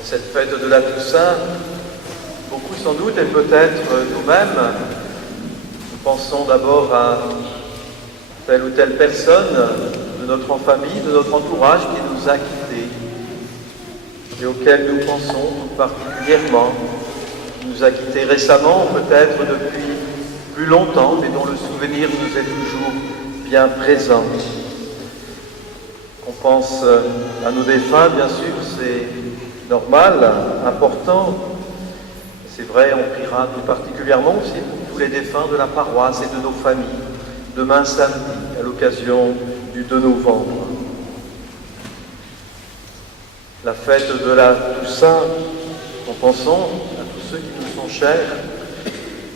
Dans cette fête de la Toussaint, beaucoup sans doute, et peut-être nous-mêmes, nous pensons d'abord à telle ou telle personne de notre famille, de notre entourage qui nous a quittés et auquel nous pensons tout particulièrement, qui nous a quittés récemment, peut-être depuis plus longtemps, mais dont le souvenir nous est toujours bien présent. On pense à nos défunts, bien sûr, c'est normal, important. C'est vrai, on priera tout particulièrement aussi pour tous les défunts de la paroisse et de nos familles, demain samedi, à l'occasion du 2 novembre. La fête de la Toussaint, en pensant à tous ceux qui nous sont chers,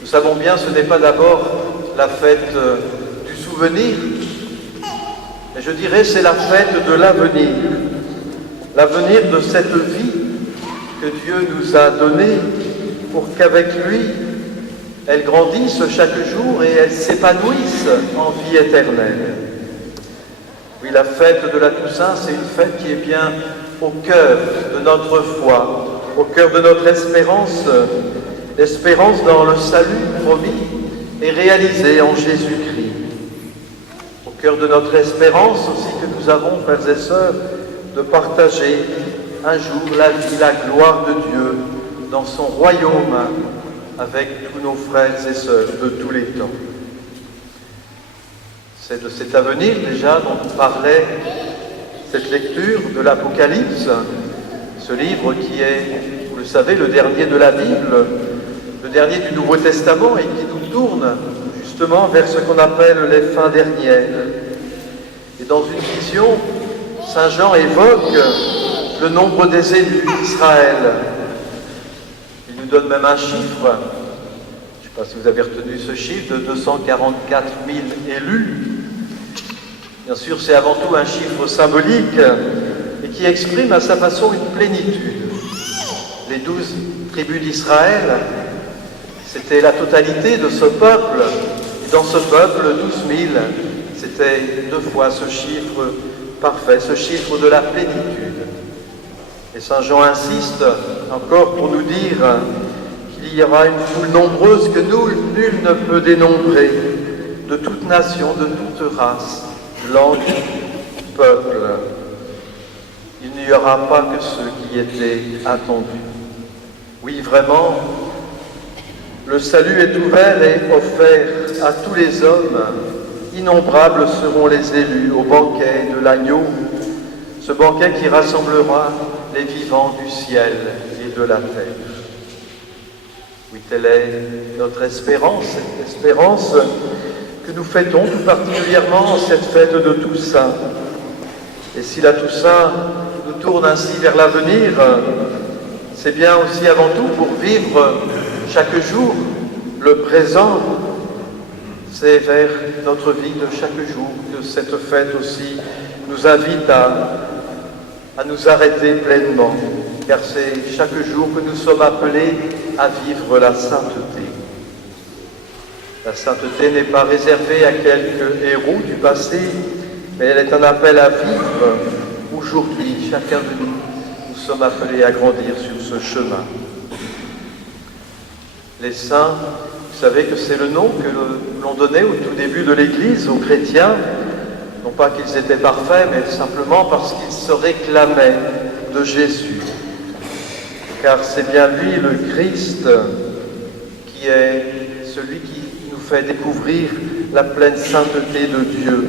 nous savons bien, ce n'est pas d'abord la fête du souvenir, mais je dirais c'est la fête de l'avenir de cette vie que Dieu nous a donnée pour qu'avec lui, elle grandisse chaque jour et elle s'épanouisse en vie éternelle. Oui, la fête de la Toussaint, c'est une fête qui est bien au cœur de notre foi, au cœur de notre espérance, l'espérance dans le salut promis et réalisé en Jésus-Christ. Au cœur de notre espérance aussi que nous avons, frères et sœurs, de partager un jour la vie, la gloire de Dieu dans son royaume avec tous nos frères et sœurs de tous les temps. C'est de cet avenir déjà dont nous parlait cette lecture de l'Apocalypse, ce livre qui est, vous le savez, le dernier de la Bible, le dernier du Nouveau Testament et qui nous tourne justement vers ce qu'on appelle les fins dernières. Et dans une vision, Saint Jean évoque le nombre des élus d'Israël. Il nous donne même un chiffre, je ne sais pas si vous avez retenu ce chiffre, de 244 000 élus. Bien sûr, c'est avant tout un chiffre symbolique et qui exprime à sa façon une plénitude. Les 12 tribus d'Israël, c'était la totalité de ce peuple. Et dans ce peuple, 12 000, c'était 2 fois ce chiffre parfait, ce chiffre de la plénitude. Et Saint Jean insiste encore pour nous dire qu'il y aura une foule nombreuse que nul ne peut dénombrer, de toute nation, de toute race, langue, peuple. Il n'y aura pas que ceux qui étaient attendus. Oui, vraiment, le salut est ouvert et offert à tous les hommes. Innombrables seront les élus au banquet de l'agneau, ce banquet qui rassemblera les vivants du ciel et de la terre. Oui, telle est notre espérance, cette espérance que nous fêtons tout particulièrement en cette fête de Toussaint. Et si la Toussaint nous tourne ainsi vers l'avenir, c'est bien aussi avant tout pour vivre chaque jour le présent. C'est vers notre vie de chaque jour que cette fête aussi nous invite à nous arrêter pleinement, car c'est chaque jour que nous sommes appelés à vivre la sainteté. La sainteté n'est pas réservée à quelques héros du passé, mais elle est un appel à vivre aujourd'hui. Chacun de nous, nous sommes appelés à grandir sur ce chemin. Les saints, vous savez que c'est le nom que l'on donnait au tout début de l'Église aux chrétiens, non pas qu'ils étaient parfaits, mais simplement parce qu'ils se réclamaient de Jésus. Car c'est bien lui, le Christ, qui est celui qui nous fait découvrir la pleine sainteté de Dieu.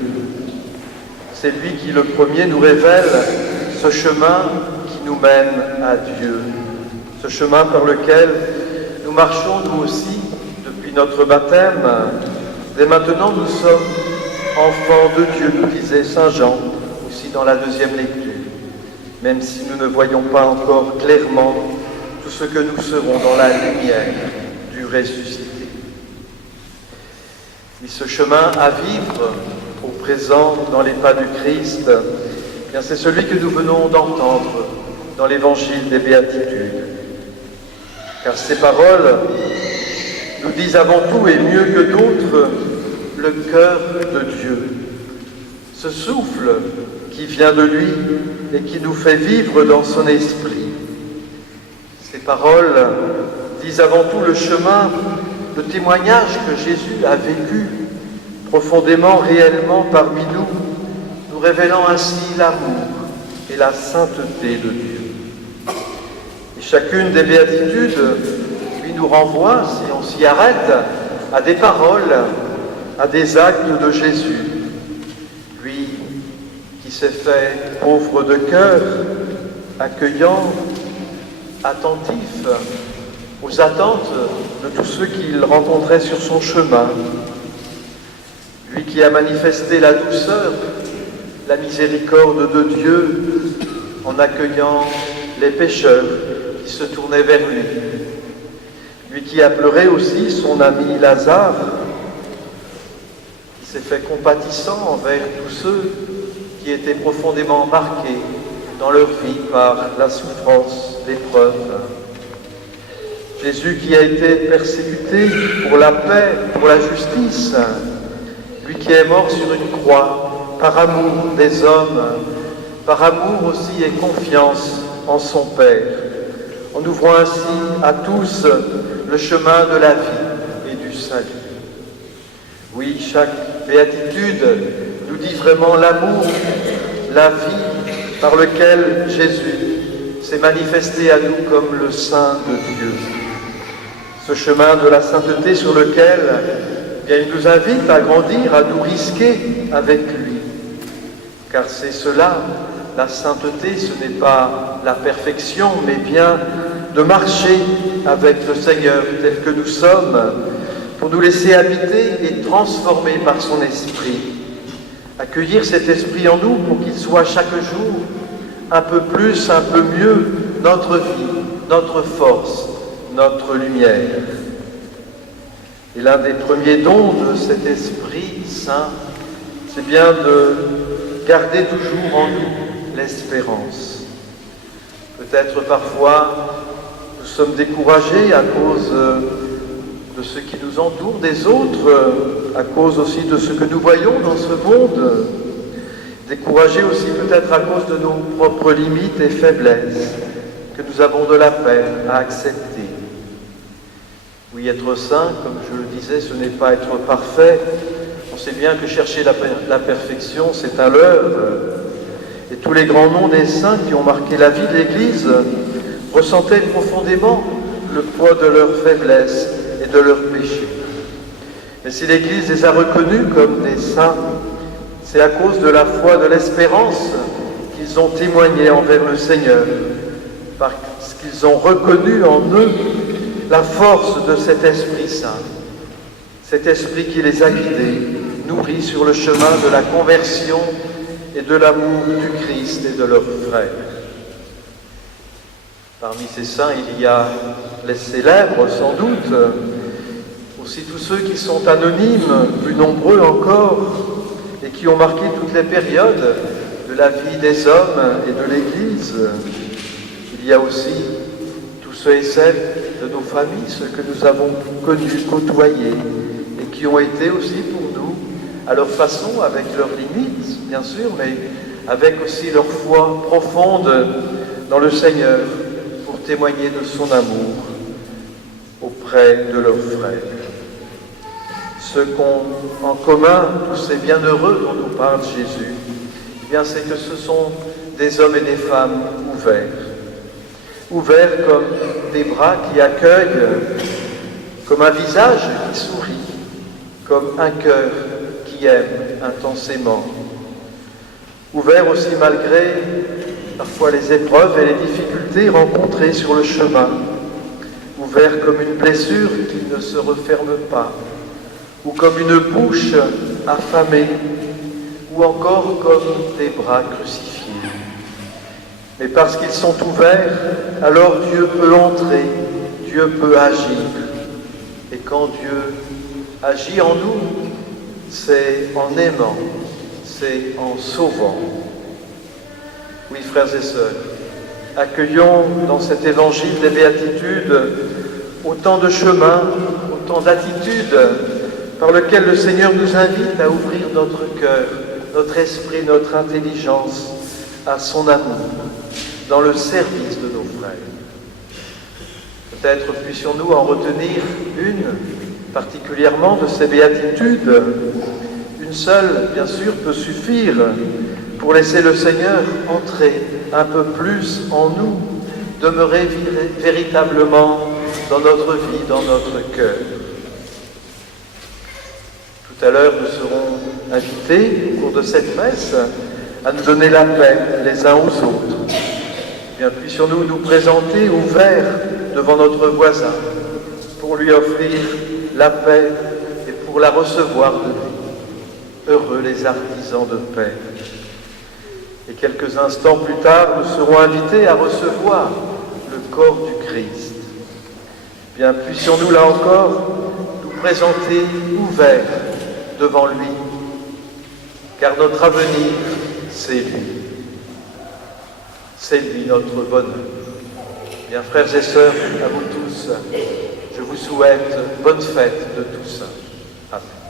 C'est lui qui, le premier, nous révèle ce chemin qui nous mène à Dieu. Ce chemin par lequel nous marchons, nous aussi, depuis notre baptême. Dès maintenant, nous sommes enfants de Dieu, nous disait Saint Jean, aussi dans la 2e lecture, même si nous ne voyons pas encore clairement tout ce que nous serons dans la lumière du ressuscité. Et ce chemin à vivre au présent dans les pas du Christ, eh bien c'est celui que nous venons d'entendre dans l'évangile des Béatitudes. Car ces paroles nous disent avant tout et mieux que d'autres le cœur de Dieu, ce souffle qui vient de lui et qui nous fait vivre dans son esprit. paroles disent avant tout le chemin, le témoignage que Jésus a vécu profondément, réellement parmi nous, nous révélant ainsi l'amour et la sainteté de Dieu. Et chacune des béatitudes lui nous renvoie, si on s'y arrête, à des paroles, à des actes de Jésus. Lui qui s'est fait pauvre de cœur, accueillant, attentif aux attentes de tous ceux qu'il rencontrait sur son chemin. Lui qui a manifesté la douceur, la miséricorde de Dieu en accueillant les pécheurs qui se tournaient vers lui. Lui qui a pleuré aussi son ami Lazare, qui s'est fait compatissant envers tous ceux qui étaient profondément marqués dans leur vie par la souffrance, l'épreuve. Jésus qui a été persécuté pour la paix, pour la justice, lui qui est mort sur une croix par amour des hommes, par amour aussi et confiance en son Père, en ouvrant ainsi à tous le chemin de la vie et du salut. Oui, chaque béatitude nous dit vraiment l'amour, la vie par lequel Jésus s'est manifesté à nous comme le Saint de Dieu. Ce chemin de la sainteté sur lequel bien, il nous invite à grandir, à nous risquer avec lui. Car c'est cela, la sainteté, ce n'est pas la perfection, mais bien de marcher avec le Seigneur tel que nous sommes, pour nous laisser habiter et transformer par son esprit. Accueillir cet esprit en nous pour qu'il soit chaque jour un peu plus, un peu mieux notre vie, notre force, notre lumière. Et l'un des premiers dons de cet Esprit Saint, c'est bien de garder toujours en nous l'espérance. Peut-être parfois nous sommes découragés à cause de ce qui nous entoure, des autres, à cause aussi de ce que nous voyons dans ce monde, découragés aussi peut-être à cause de nos propres limites et faiblesses que nous avons de la peine à accepter. Oui, être saint, comme je le disais, ce n'est pas être parfait. On sait bien que chercher la perfection, c'est un leurre. Et tous les grands noms des saints qui ont marqué la vie de l'Église ressentaient profondément le poids de leur faiblesse et de leurs péchés. Mais si l'Église les a reconnus comme des saints, c'est à cause de la foi, de l'espérance qu'ils ont témoigné envers le Seigneur, parce qu'ils ont reconnu en eux la force de cet Esprit Saint, cet Esprit qui les a guidés, nourris sur le chemin de la conversion et de l'amour du Christ et de leurs frères. Parmi ces saints, il y a les célèbres, sans doute, aussi tous ceux qui sont anonymes, plus nombreux encore, et qui ont marqué toutes les périodes de la vie des hommes et de l'Église. Il y a aussi tous ceux et celles de nos familles, ceux que nous avons connus, côtoyés, et qui ont été aussi pour nous, à leur façon, avec leurs limites, bien sûr, mais avec aussi leur foi profonde dans le Seigneur, pour témoigner de son amour auprès de leurs frères. Ce qu'ont en commun tous ces bienheureux dont nous parle Jésus, eh bien, c'est que ce sont des hommes et des femmes ouverts comme des bras qui accueillent, comme un visage qui sourit, comme un cœur qui aime intensément. Ouverts aussi malgré parfois les épreuves et les difficultés rencontrées sur le chemin. Ouverts comme une blessure qui ne se referme pas, ou comme une bouche affamée, ou encore comme des bras crucifiés. Mais parce qu'ils sont ouverts, alors Dieu peut entrer, Dieu peut agir. Et quand Dieu agit en nous, c'est en aimant, c'est en sauvant. Oui, frères et sœurs, accueillons dans cet évangile des béatitudes autant de chemins, autant d'attitudes par lesquelles le Seigneur nous invite à ouvrir notre cœur, notre esprit, notre intelligence à son amour, dans le service de nos frères. Peut-être puissions-nous en retenir une, particulièrement de ces béatitudes. Une seule, bien sûr, peut suffire pour laisser le Seigneur entrer un peu plus en nous, demeurer véritablement dans notre vie, dans notre cœur. Tout à l'heure, nous serons invités, au cours de cette messe, à nous donner la paix les uns aux autres. Bien, puissions-nous nous présenter ouverts devant notre voisin pour lui offrir la paix et pour la recevoir de lui. Heureux les artisans de paix. Et quelques instants plus tard, nous serons invités à recevoir le corps du Christ. Bien, puissions-nous là encore nous présenter ouverts devant lui, car notre avenir, c'est lui. C'est lui notre bonheur. Bien, frères et sœurs, à vous tous, je vous souhaite bonne fête de tous. Amen.